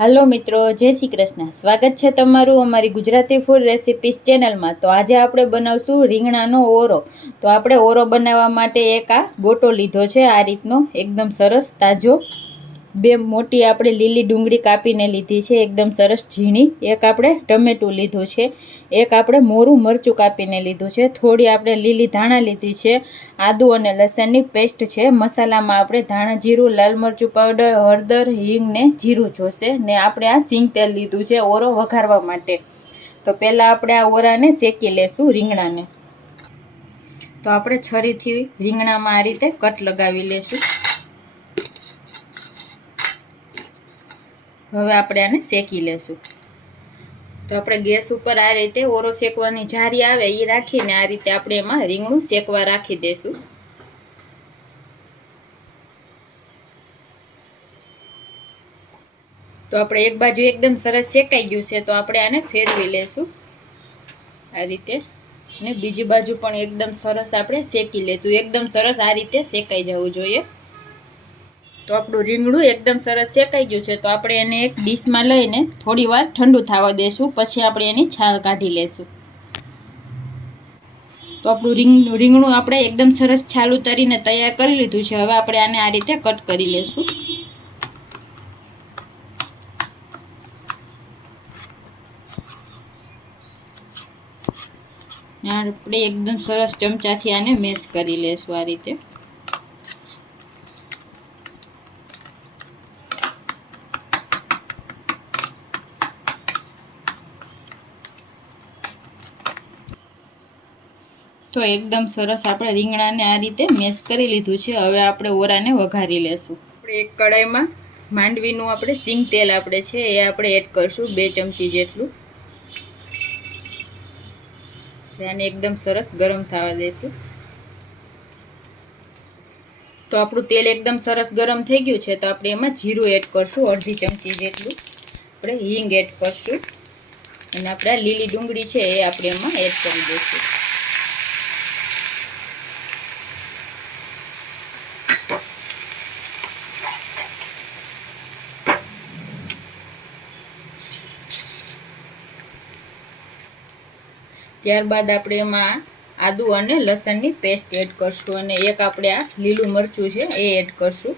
હાલો મિત્રો, જય શ્રી કૃષ્ણ. સ્વાગત છે તમારું અમારી ગુજરાતી ફૂડ રેસિપીસ ચેનલમાં તો આજે આપણે બનાવશું રીંગણાનો ઓરો. તો આપણે ઓરો બનાવવા માટે એક આ ગોટો લીધો છે. આ રીતનો એકદમ સરસ, તાજો બે મોટી આપણે લીલી ડુંગળી કાપીને લીધી છે, એકદમ સરસ ઝીણી. એક આપણે ટમેટું લીધું છે, એક આપણે મોરું મરચું કાપીને લીધું છે. થોડી આપણે લીલી ધાણા લીધી છે, આદુ અને લસણની પેસ્ટ છે. મસાલામાં આપણે ધાણા જીરું, લાલ મરચું પાવડર, હળદર, હિંગ ને જીરું જોશે. ને આપણે આ સિંગ તેલ લીધું છે, ઓરો વઘારવા માટે. તો પહેલાં આપણે આ ઓરાને શેકી લેશું રીંગણાને. તો આપણે છરીથી રીંગણામાં આ રીતે કટ લગાવી લેશું. હવે આપણે આને શેકી લેશું. તો આપણે ગેસ ઉપર આ રીતે ઓરો શેકવાની જારી આવે એ રાખીને આ રીતે આપણે એમાં રીંગણું શેકવા રાખી દેશું. તો આપણે એક બાજુ એકદમ સરસ શેકાઈ ગયું છે તો આપણે આને ફેરવી લેશું. આ રીતે ને બીજી બાજુ પણ એકદમ સરસ આપણે શેકી લેશું. એકદમ સરસ આ રીતે શેકાઈ જવું જોઈએ. તો આપણું રીંગણું એકદમ સરસ શેકાઈ ગયું છે. તો આપણે એને એક ડીશમાં લઈને થોડી વાર ઠંડુ થવા દેશું. પછી આપણે એની છાલ કાઢી લેશું. તો આપણું રીંગ, રીંગણું આપણે એકદમ સરસ છાલ ઉતારીને તૈયાર કરી લીધું છે. હવે આપણે આને આ રીતે કટ કરી લેશું. આપણે એકદમ સરસ ચમચાથી આને મેશ કરી લેશું આ રીતે. તો એકદમ સરસ આપણે રીંગણાને આ રીતે મેશ કરી લીધું છે. હવે આપણે ઓરાને વઘારી લેશું. આપણે એક કડાઈમાં માંડવીનું આપણે સિંગ તેલ આપણે છે એ આપણે એડ કરશું બે ચમચી જેટલું. આને એકદમ સરસ ગરમ થવા દઈશું તો આપણું તેલ એકદમ સરસ ગરમ થઈ ગયું છે તો આપણે એમાં જીરું એડ કરશું, અડધી ચમચી જેટલું. આપણે હિંગ એડ કરશું. અને આપણે લીલી ડુંગળી છે એ આપણે એમાં એડ કરી દઈશું. ત્યારબાદ આપણે એમાં આદુ અને લસણની પેસ્ટ એડ કરશું અને એક આપણે આ લીલું મરચું છે એ એડ કરશું.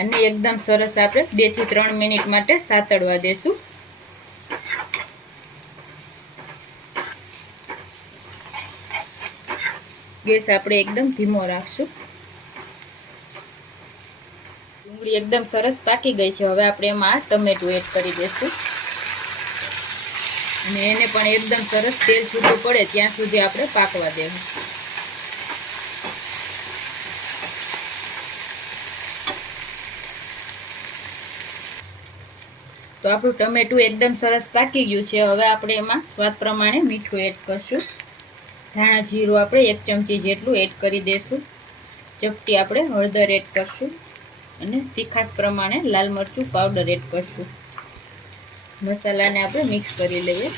અને એકદમ સરસ આપણે બેથી ત્રણ મિનિટ માટે સાતડવા દેશું. ગેસ આપણે એકદમ ધીમો રાખશું. ડુંગળી એકદમ સરસ પાકી ગઈ છે. હવે આપણે એમાં ટમેટું એડ કરી દઈશું અને એને પણ એકદમ સરસ તેલ છૂટું પડે ત્યાં સુધી આપણે પાકવા દેવું. તો આપણું ટમેટું એકદમ સરસ પાકી ગયું છે. હવે આપણે એમાં સ્વાદ પ્રમાણે મીઠું એડ કરશું. ધાણા જીરું આપણે એક ચમચી જેટલું એડ કરી દઈશું ચપટી આપણે હળદર એડ કરશું. અને તીખાસ પ્રમાણે લાલ મરચું પાવડર એડ કરશું. મસાલાને આપણે મિક્સ કરી લઈએ.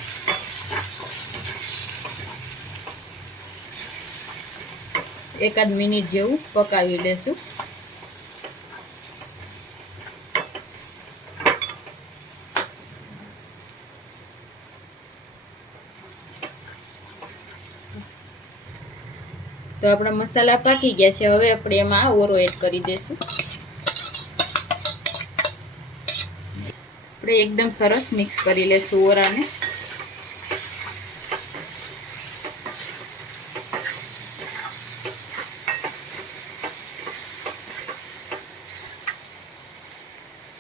એકાદ મિનિટ જેવું પકાવી લેશું. તો આપણા મસાલા પાકી ગયા છે. હવે આપણે એમાં ઓરો એડ કરી દઈશું. આપણે એકદમ સરસ મિક્સ કરી લેશું ઓરાને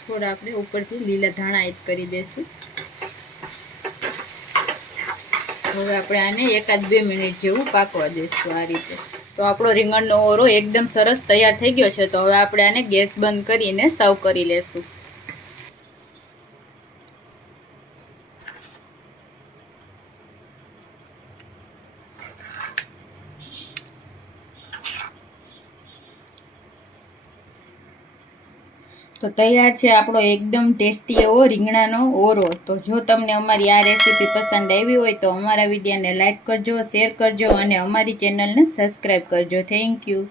થોડા આપણે ઉપરથી લીલા ધાણા એડ કરી દઈશું હવે આપણે આને એકાદ બે મિનિટ જેવું પાકવા દઈશું આ રીતે. તો આપણો રીંગણનો ઓરો એકદમ સરસ તૈયાર થઈ ગયો છે, તો હવે આપણે આને ગેસ બંધ કરીને સર્વ કરી લેશું. તો તૈયાર છે આપણો એકદમ ટેસ્ટી એવો રીંગણાનો ઓરો. તો જો તમને અમારી આ રેસીપી પસંદ આવી હોય તો અમારા વિડીયોને લાઇક કરજો, શેર કરજો અને અમારી ચેનલને સબસ્ક્રાઈબ કરજો. Thank you.